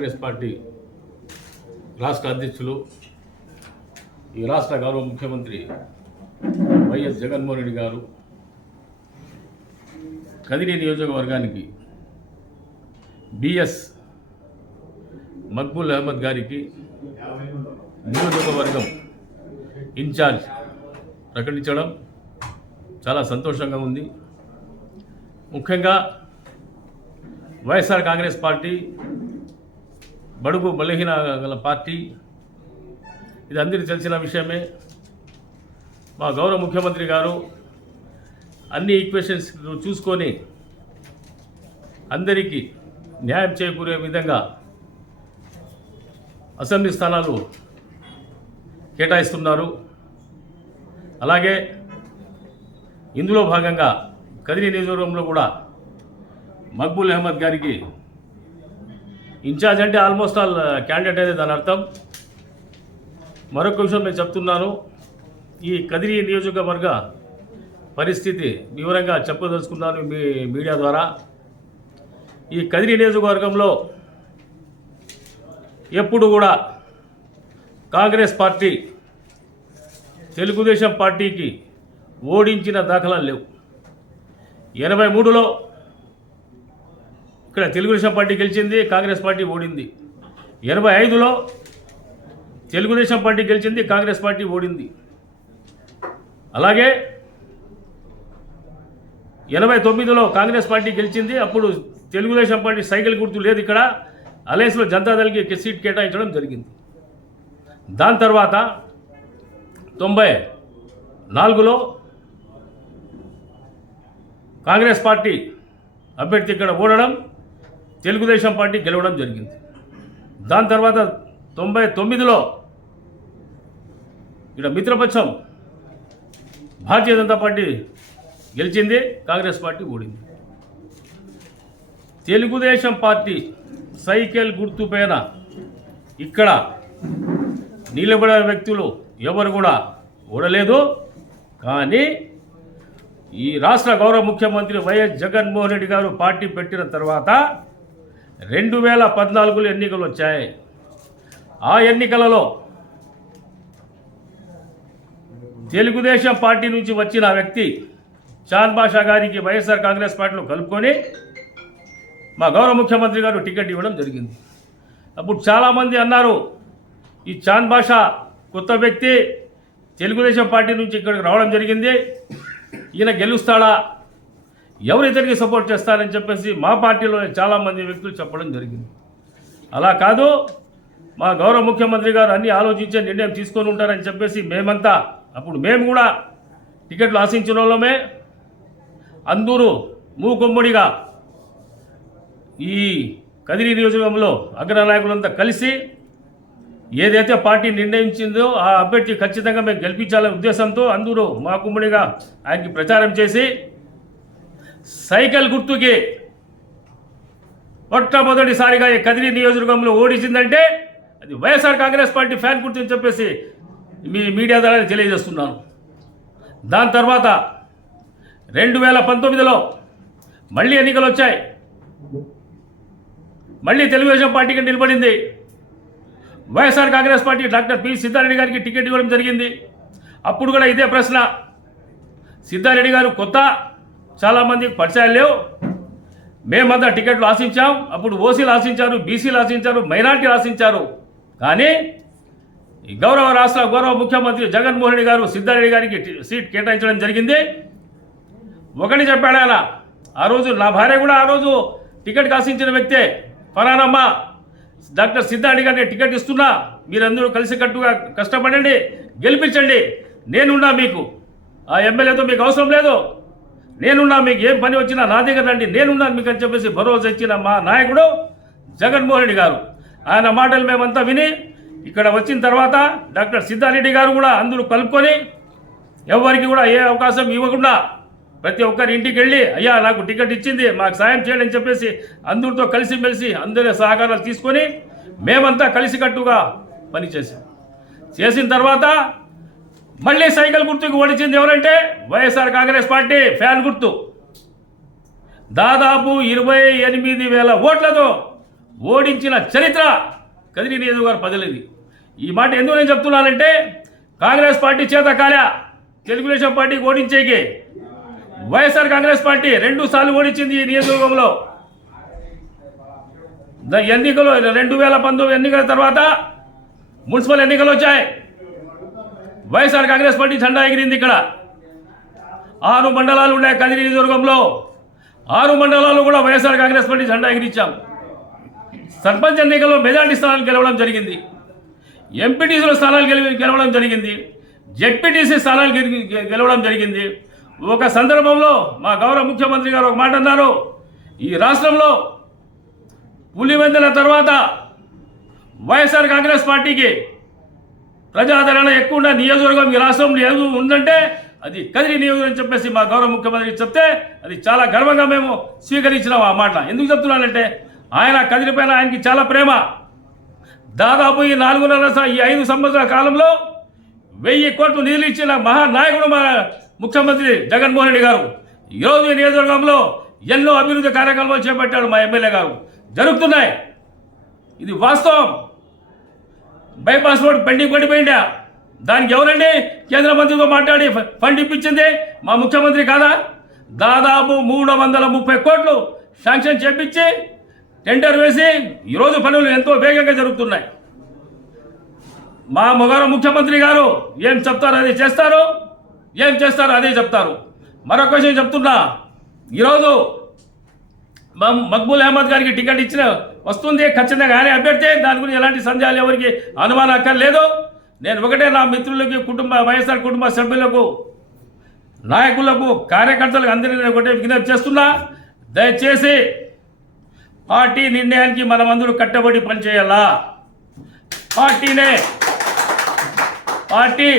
Congress party రాష్ట్ర అధ్యక్షులు ఈ రాష్ట్ర గౌరవ ముఖ్యమంత్రి వైఎస్ జగన్మోహన్ రెడ్డి గారు కదిరి నియోజకవర్గానికి బిఎస్ మక్బూల్ అహ్మద్ గారికి నియోజకవర్గం ఇన్ఛార్జ్ ప్రకటించడం చాలా సంతోషంగా ఉంది. ముఖ్యంగా వైఎస్ఆర్ కాంగ్రెస్ పార్టీ బడుగు బలహీన గల పార్టీ. ఇది అందరికీ తెలిసిన విషయమే. మా గౌరవ ముఖ్యమంత్రి గారు అన్ని ఈక్వేషన్స్ చూసుకొని అందరికీ న్యాయం చేకూరే విధంగా అసెంబ్లీ స్థానాలు కేటాయిస్తున్నారు. అలాగే ఇందులో భాగంగా కదిరి నియోజకవర్గంలో కూడా మక్బూల్ అహ్మద్ గారికి ఇన్ఛార్జ్ అంటే ఆల్మోస్ట్ ఆల్ క్యాండిడేట్ అనేది దాని అర్థం. మరొక విషయం నేను చెప్తున్నాను. ఈ కదిరి నియోజకవర్గ పరిస్థితి వివరంగా చెప్పదలుచుకున్నాను మీ మీడియా ద్వారా. ఈ కదిరి నియోజకవర్గంలో ఎప్పుడు కూడా కాంగ్రెస్ పార్టీ తెలుగుదేశం పార్టీకి ఓడించిన దాఖలాలు లేవు. ఎనభై మూడులో ఇక్కడ తెలుగుదేశం పార్టీ గెలిచింది కాంగ్రెస్ పార్టీ ఓడింది. ఎనభై ఐదులో తెలుగుదేశం పార్టీ గెలిచింది కాంగ్రెస్ పార్టీ ఓడింది. అలాగే ఎనభై తొమ్మిదిలో కాంగ్రెస్ పార్టీ గెలిచింది అప్పుడు తెలుగుదేశం పార్టీ సైకిల్ గుర్తు లేదు ఇక్కడ. అలయన్స్లో జనతాదళకి సీట్ కేటాయించడం జరిగింది. దాని తర్వాత తొంభై నాలుగులో కాంగ్రెస్ పార్టీ అభ్యర్థి ఇక్కడ ఓడడం తెలుగుదేశం పార్టీ గెలవడం జరిగింది. దాని తర్వాత తొంభై తొమ్మిదిలో ఇక్కడ మిత్రపక్షం భారతీయ జనతా పార్టీ గెలిచింది కాంగ్రెస్ పార్టీ ఓడింది. తెలుగుదేశం పార్టీ సైకిల్ గుర్తు పైన ఇక్కడ నిలబడిన వ్యక్తులు ఎవరు కూడా ఓడలేదు. కానీ ఈ రాష్ట్ర గౌరవ ముఖ్యమంత్రి వైఎస్ జగన్మోహన్ రెడ్డి గారు పార్టీ పెట్టిన తర్వాత రెండు వేల పద్నాలుగులో ఎన్నికలు వచ్చాయి ఆ ఎన్నికలలో తెలుగుదేశం పార్టీ నుంచి వచ్చిన వ్యక్తి చాన్ బాషా గారికి వైఎస్ఆర్ కాంగ్రెస్ పార్టీలో కలుపుకొని మా గౌరవ ముఖ్యమంత్రి గారు టికెట్ ఇవ్వడం జరిగింది. అప్పుడు చాలామంది అన్నారు ఈ చాన్ బాషా కొత్త వ్యక్తి తెలుగుదేశం పార్టీ నుంచి ఇక్కడికి రావడం జరిగింది. ఈయన గెలుస్తాడా? ఎవరు ఇతనికి సపోర్ట్ చేస్తారని చెప్పేసి మా పార్టీలో చాలామంది వ్యక్తులు చెప్పడం జరిగింది. అలా కాదు మా గౌరవ ముఖ్యమంత్రి గారు అన్ని ఆలోచించే నిర్ణయం తీసుకొని ఉంటారని చెప్పేసి మేమంతా అప్పుడు మేము కూడా టికెట్లు ఆశించిన వాళ్ళమే. అందరూ మూకుమ్మడిగా ఈ కదిరి నియోజకవర్గంలో అగ్రనాయకులంతా కలిసి ఏదైతే పార్టీ నిర్ణయించిందో ఆ అభ్యర్థి ఖచ్చితంగా మేము గెలిపించాలనే ఉద్దేశంతో అందరూ మా కుమ్మడిగా ఆయనకి ప్రచారం చేసి సైకిల్ గుర్తుకి మొట్టమొదటిసారిగా ఈ కదిరి నియోజకవర్గంలో ఓడించిందంటే అది వైఎస్ఆర్ కాంగ్రెస్ పార్టీ ఫ్యాన్ గుర్తు అని చెప్పేసి మీ మీడియా ద్వారా తెలియజేస్తున్నాను. దాని తర్వాత రెండు వేల పంతొమ్మిదిలో మళ్ళీ ఎన్నికలు వచ్చాయి. మళ్ళీ తెలుగుదేశం పార్టీకి నిలబడింది. YSR Congress party doctor P Siddareddy గారికి టికెట్ ఇవ్వడం జరిగింది. అప్పుడు కూడా ఇదే ప్రశ్న. సిద్ధారెడ్డి గారు కొత్త చాలామందికి పరిచయాలు లేవు. మేమంతా టికెట్లు ఆశించాం. అప్పుడు ఓసీలు ఆశించారు బీసీలు ఆశించారు మైనార్టీలు ఆశించారు. కానీ ఈ గౌరవ రాష్ట్ర గౌరవ ముఖ్యమంత్రి జగన్మోహన్ రెడ్డి గారు సిద్ధారెడ్డి గారికి సీట్ కేటాయించడం జరిగింది. ఒకటి చెప్పాడు ఆయన ఆ రోజు నా భార్య కూడా ఆ రోజు టికెట్ ఆశించిన వ్యక్తే. ఫరానమ్మ డాక్టర్ సిద్ధారెడ్డి గారిని టికెట్ ఇస్తున్నా. మీరందరూ కలిసికట్టుగా కష్టపడండి గెలిపించండి. నేనున్నా మీకు. ఆ ఎమ్మెల్యేతో మీకు అవసరం లేదు. నేనున్నా మీకు ఏం పని వచ్చినా నా దగ్గర రండి. నేనున్నాను మీకు అని చెప్పేసి భరోసా ఇచ్చిన మా నాయకుడు జగన్మోహన్ రెడ్డి గారు. ఆయన మాటలు మేమంతా విని ఇక్కడ వచ్చిన తర్వాత డాక్టర్ సిద్ధారెడ్డి గారు కూడా అందరూ కలుపుకొని ఎవరికి కూడా ఏ అవకాశం ఇవ్వకుండా ప్రతి ఒక్కరి ఇంటికి వెళ్ళి అయ్యా నాకు టికెట్ ఇచ్చింది మాకు సాయం చేయండి అని చెప్పేసి అందరితో కలిసిమెలిసి అందరి సహకారాలు తీసుకొని మేమంతా కలిసికట్టుగా పనిచేసాం చేసిన తర్వాత మళ్ళీ సైకిల్ గుర్తుకు ఓడించింది ఎవరంటే వైఎస్ఆర్ కాంగ్రెస్ పార్టీ ఫ్యాన్ గుర్తు. దాదాపు ఇరవై ఎనిమిది వేల ఓట్లతో ఓడించిన చరిత్ర కదిరి నియోజకవర్గ పదిలింది ఈ మాట ఎందుకు నేను చెప్తున్నానంటే కాంగ్రెస్ పార్టీ చేత కాలే తెలుగుదేశం పార్టీ ఓడించేకి వైఎస్ఆర్ కాంగ్రెస్ పార్టీ రెండు సార్లు ఓడించింది ఈ నియోజకవర్గంలో. ఎన్నికలు రెండు వేల పంతొమ్మిది ఎన్నికల తర్వాత మున్సిపల్ ఎన్నికలు వచ్చాయి. వైఎస్ఆర్ కాంగ్రెస్ పార్టీ జెండా ఎగిరింది ఇక్కడ. ఆరు మండలాలు ఉన్నాయి కదిరి నియోజకవర్గంలో. ఆరు మండలాలు కూడా వైఎస్ఆర్ కాంగ్రెస్ పార్టీ జెండా ఎగిరించాం సర్పంచ్ ఎన్నికల్లో మెజార్టీ స్థానాలు గెలవడం జరిగింది. ఎంపీటీసీలో స్థానాలు గెలి గెలవడం జరిగింది. జెడ్పీటీసీ స్థానాలు గెలి- గెలవడం జరిగింది. ఒక సందర్భంలో మా గౌరవ ముఖ్యమంత్రి గారు ఒక మాట అన్నారు. ఈ రాష్ట్రంలో పులివెందుల తర్వాత వైఎస్ఆర్ కాంగ్రెస్ పార్టీకి ప్రజాదరణ ఎక్కువ నియోజకవర్గం ఈ రాష్ట్రంలో ఏదో ఉందంటే అది కదిరి నియోజకవర్గం చెప్పేసి మా గౌరవ ముఖ్యమంత్రి చెప్తే అది చాలా గర్వంగా మేము స్వీకరించినాం ఆ మాట ఎందుకు చెప్తున్నానంటే ఆయన కదిరి పైన ఆయనకి చాలా ప్రేమ. దాదాపు ఈ నాలుగున్నర ఈ ఐదు సంవత్సరాల కాలంలో వెయ్యి కోట్లు నిధులు ఇచ్చిన మహానాయకుడు మా ముఖ్యమంత్రి జగన్మోహన్ రెడ్డి గారు. ఈరోజు ఈ నియోజకవర్గంలో ఎన్నో అభివృద్ధి కార్యక్రమాలు చేపట్టాడు మా ఎమ్మెల్యే గారు. జరుగుతున్నాయి. ఇది వాస్తవం. బైపాస్ రోడ్ పెండింగ్ పడిపోయిందా దానికి ఎవరండి కేంద్ర మంత్రితో మాట్లాడి ఫ- ఫండ్ ఇప్పించింది? మా ముఖ్యమంత్రి కాదా? దాదాపు మూడు వందల ముప్పై కోట్లు శాంక్షన్ చేపించి టెండర్ వేసి ఈరోజు పనులు ఎంతో వేగంగా జరుగుతున్నాయి. మా మొగారు ముఖ్యమంత్రి గారు ఏం చెప్తారు అదే చేస్తారు? ఏం చేస్తారు అదే చెప్తారు. మరొక విషయం చెప్తున్నా. ఈరోజు మమ్- మక్బూల్ అహ్మద్ గారికి టికెట్ ఇచ్చిన వస్తుంది ఖచ్చితంగా. ఆయన అభ్యర్థి దాని గురించి ఎలాంటి సందేహాలు ఎవరికి అనుమానం అక్కర్లేదు. నేను ఒకటే నా మిత్రులకి కుటుంబ వైఎస్ఆర్ కుటుంబ సభ్యులకు నాయకులకు కార్యకర్తలకు అందరినీ నేను ఒకటే విజ్ఞప్తి చేస్తున్నా. దయచేసి పార్టీ నిర్ణయానికి మనమందరూ కట్టబడి పనిచేయాలా? పార్టీనే. పార్టీ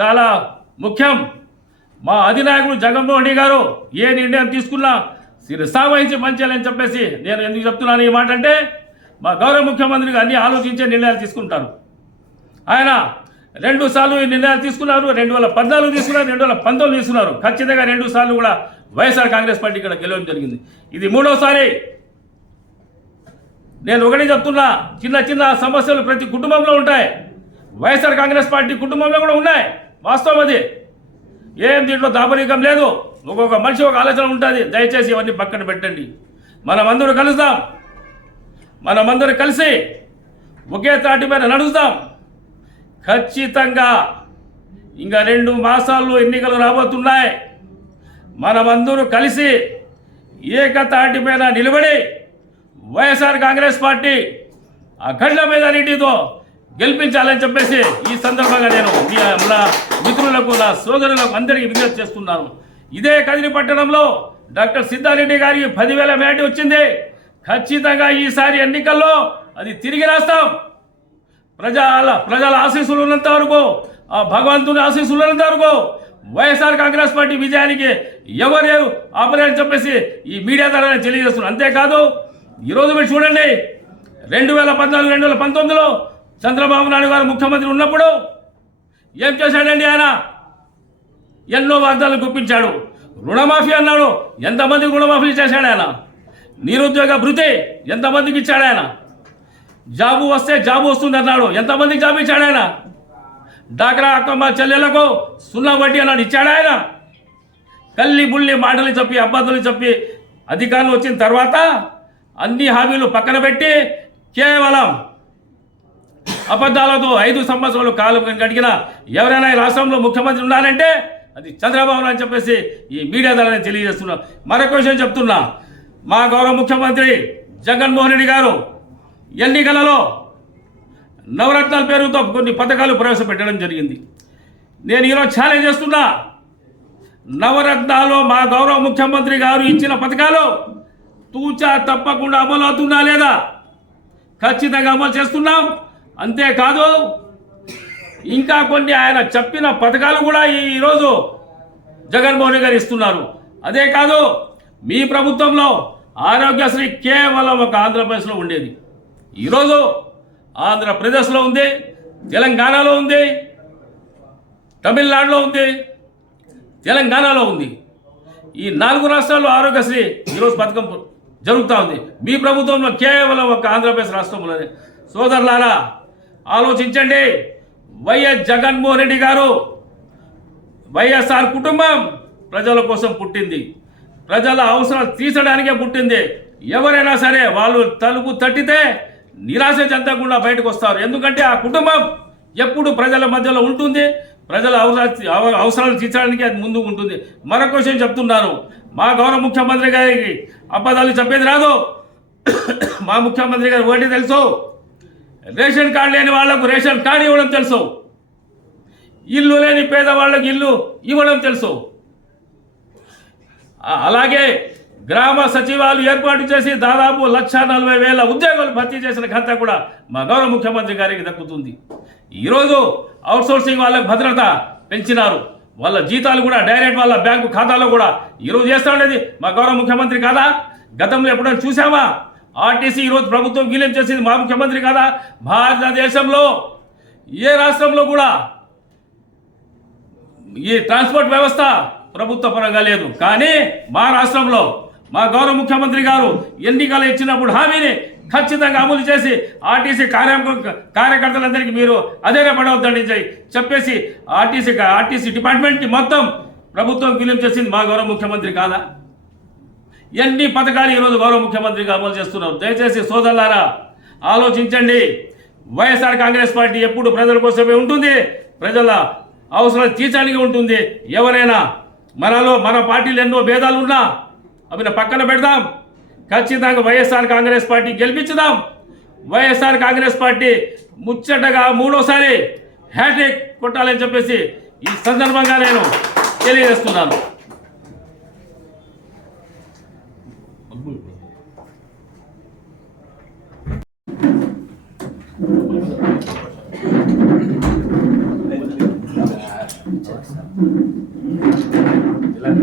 చాలా ముఖ్యం. మా అధినాయకుడు జగన్మోహన్ రెడ్డి గారు ఏ నిర్ణయం తీసుకున్నా శిరసావహించి పనిచేయాలని చెప్పేసి నేను ఎందుకు చెప్తున్నాను ఈ మాట అంటే మా గౌరవ ముఖ్యమంత్రికి అన్ని ఆలోచించే నిర్ణయాలు తీసుకుంటారు. ఆయన రెండు సార్లు ఈ నిర్ణయాలు తీసుకున్నారు రెండు వేల పద్నాలుగు తీసుకున్నారు రెండు వేల పంతొమ్మిది తీసుకున్నారు. ఖచ్చితంగా రెండు సార్లు కూడా వైఎస్ఆర్ కాంగ్రెస్ పార్టీ ఇక్కడ గెలవడం జరిగింది. ఇది మూడోసారి నేను ఒకటి చెప్తున్నా చిన్న చిన్న సమస్యలు ప్రతి కుటుంబంలో ఉంటాయి. వైఎస్ఆర్ కాంగ్రెస్ పార్టీ కుటుంబంలో కూడా ఉన్నాయి. వాస్తవం అది. ఏం దీంట్లో దాపరికం లేదు. ఒక్కొక్క మనిషి ఒక ఆలోచన ఉంటుంది. దయచేసి ఇవన్నీ పక్కన పెట్టండి. మనమందరూ కలుద్దాం. మనమందరూ కలిసి ఒకే తాటి మీద నడుస్తాం ఖచ్చితంగా ఇంకా రెండు మాసాల్లో ఎన్నికలు రాబోతున్నాయి. మనమందరూ కలిసి ఏకతాటి మీద నిలబడి వైఎస్ఆర్ కాంగ్రెస్ పార్టీ అఖండ మెజారిటీతో గెలిపించాలని చెప్పేసి ఈ సందర్భంగా నేను మీ నా మిత్రులకు నా సోదరులకు అందరికీ విజ్ఞప్తి చేస్తున్నాను. ఇదే కదిరి పట్టణంలో డాక్టర్ సిద్ధారెడ్డి గారికి పదివేల మేటి వచ్చింది. ఖచ్చితంగా ఈసారి ఎన్నికల్లో అది తిరిగి రాస్తాం. ప్రజల ప్రజల ఆశీస్సులు ఉన్నంత వరకు ఆ భగవంతుని ఆశీస్సులు ఉన్నంత వరకు వైఎస్ఆర్ కాంగ్రెస్ పార్టీ విజయానికి ఎవరు ఆపలేరని చెప్పేసి ఈ మీడియా ద్వారా తెలియజేస్తున్నారు. అంతేకాదు ఈరోజు మీరు చూడండి రెండు వేల పద్నాలుగు రెండు వేల పంతొమ్మిదిలో చంద్రబాబు నాయుడు గారు ముఖ్యమంత్రి ఉన్నప్పుడు ఏం చేశాడండి ఆయన? ఎన్నో వాగ్దానాలు గుప్పించాడు. రుణమాఫీ అన్నాడు. ఎంతమందికి రుణమాఫీ చేశాడు ఆయన? నిరుద్యోగ భృతి ఎంతమందికి ఇచ్చాడు ఆయన? జాబు వస్తే జాబు వస్తుంది అన్నాడు. ఎంతమందికి జాబు ఇచ్చాడు ఆయన? డాక్రా అక్కమ్మ చెల్లెలకు సున్నా వడ్డీ అన్నాడు. ఇచ్చాడు ఆయన? కల్లి బుల్లి మాటలు చెప్పి అబద్ధాలు చెప్పి అధికారులు వచ్చిన తర్వాత అన్ని హామీలు పక్కన పెట్టి కేవలం అబద్ధాలతో ఐదు సంవత్సరాలు కాలం గడిగిన ఎవరైనా ఈ రాష్ట్రంలో ముఖ్యమంత్రి ఉన్నారంటే అది చంద్రబాబు అని చెప్పేసి ఈ మీడియా ద్వారా తెలియజేస్తున్నా. మరొక విషయం చెప్తున్నా. మా గౌరవ ముఖ్యమంత్రి జగన్మోహన్ రెడ్డి గారు ఎన్నికలలో నవరత్నాల పేరుతో కొన్ని పథకాలు ప్రవేశపెట్టడం జరిగింది. నేను ఈరోజు ఛాలెంజ్ చేస్తున్నా. నవరత్నాల్లో మా గౌరవ ముఖ్యమంత్రి గారు ఇచ్చిన పథకాలు తూచా తప్పకుండా అమలు అవుతుందా లేదా? ఖచ్చితంగా అమలు చేస్తున్నాం. అంతేకాదు ఇంకా కొన్ని ఆయన చెప్పిన పథకాలు కూడా ఈరోజు జగన్మోహన్ గారు ఇస్తున్నారు. అదే కాదు మీ ప్రభుత్వంలో ఆరోగ్యశ్రీ కేవలం ఒక ఆంధ్రప్రదేశ్లో ఉండేది. ఈరోజు ఆంధ్రప్రదేశ్లో ఉంది తెలంగాణలో ఉంది తమిళనాడులో ఉంది తెలంగాణలో ఉంది. ఈ నాలుగు రాష్ట్రాల్లో ఆరోగ్యశ్రీ ఈరోజు పథకం జరుగుతూ ఉంది. మీ ప్రభుత్వంలో కేవలం ఒక ఆంధ్రప్రదేశ్ రాష్ట్రంలోనే. సోదరులారా ఆలోచించండి. వైఎస్ జగన్మోహన్ రెడ్డి గారు వైఎస్ఆర్ కుటుంబం ప్రజల కోసం పుట్టింది. ప్రజల అవసరాలు తీర్చడానికే పుట్టింది. ఎవరైనా సరే వాళ్ళు తలుపు తట్టితే నిరాశ చెందకుండా బయటకు వస్తారు. ఎందుకంటే ఆ కుటుంబం ఎప్పుడు ప్రజల మధ్యలో ఉంటుంది. ప్రజల అవసర అవసరాలు తీర్చడానికి అది ముందుకు ఉంటుంది. మరొక విషయం చెప్తున్నాను మా గౌరవ ముఖ్యమంత్రి గారికి అబద్ధాలు చెప్పేది రాదు. మా ముఖ్యమంత్రి గారు ఒకటి తెలుసు. రేషన్ కార్డు లేని వాళ్ళకు రేషన్ కార్డు ఇవ్వడం తెలుసు. ఇల్లు లేని పేదవాళ్ళకి ఇల్లు ఇవ్వడం తెలుసు. అలాగే గ్రామ సచివాలు ఏర్పాటు చేసి దాదాపు లక్ష నలభై వేల ఉద్యోగాలు భర్తీ చేసిన ఘనత కూడా మా గౌరవ ముఖ్యమంత్రి గారికి దక్కుతుంది. ఈరోజు అవుట్సోర్సింగ్ వాళ్ళకి భద్రత పెంచినారు. వాళ్ళ జీతాలు కూడా డైరెక్ట్ వాళ్ళ బ్యాంకు ఖాతాలో కూడా ఈరోజు చేస్తా ఉండేది మా గౌరవ ముఖ్యమంత్రి కాదా? గతంలో ఎప్పుడైనా చూసామా? ఆర్టీసీ ఈరోజు ప్రభుత్వం విలీనం చేసింది మా ముఖ్యమంత్రి కాదా? భారతదేశంలో ఏ రాష్ట్రంలో కూడా ఈ ట్రాన్స్పోర్ట్ వ్యవస్థ ప్రభుత్వ పరంగా లేదు. కానీ మా రాష్ట్రంలో మా గౌరవ ముఖ్యమంత్రి గారు ఎన్నికలు ఇచ్చినప్పుడు హామీని ఖచ్చితంగా అమలు చేసి ఆర్టీసీ కార్య కార్యకర్తలందరికీ మీరు అదే చె- చెప్పేసి ఆర్టీసీ ఆర్టీసీ డిపార్ట్మెంట్ని మొత్తం ప్రభుత్వం విలీనం చేసింది మా గౌరవ ముఖ్యమంత్రి కాదా? ఎన్ని పథకాలు ఈరోజు గౌరవ ముఖ్యమంత్రిగా అమలు చేస్తున్నారు దయచేసి సోదరులారా ఆలోచించండి. వైఎస్ఆర్ కాంగ్రెస్ పార్టీ ఎప్పుడు ప్రజల కోసమే ఉంటుంది? ప్రజల అవసరాలు తీర్చడానికి ఉంటుంది. ఎవరైనా మనలో మన పార్టీలు ఎన్నో భేదాలు ఉన్నా అవి పక్కన పెడదాం. ఖచ్చితంగా వైఎస్ఆర్ కాంగ్రెస్ పార్టీ గెలిపించుదాం. వైఎస్ఆర్ కాంగ్రెస్ పార్టీ ముచ్చటగా మూడోసారి హ్యాట్రిక్ కొట్టాలని చెప్పేసి ఈ సందర్భంగా నేను తెలియజేస్తున్నాను. Jelas.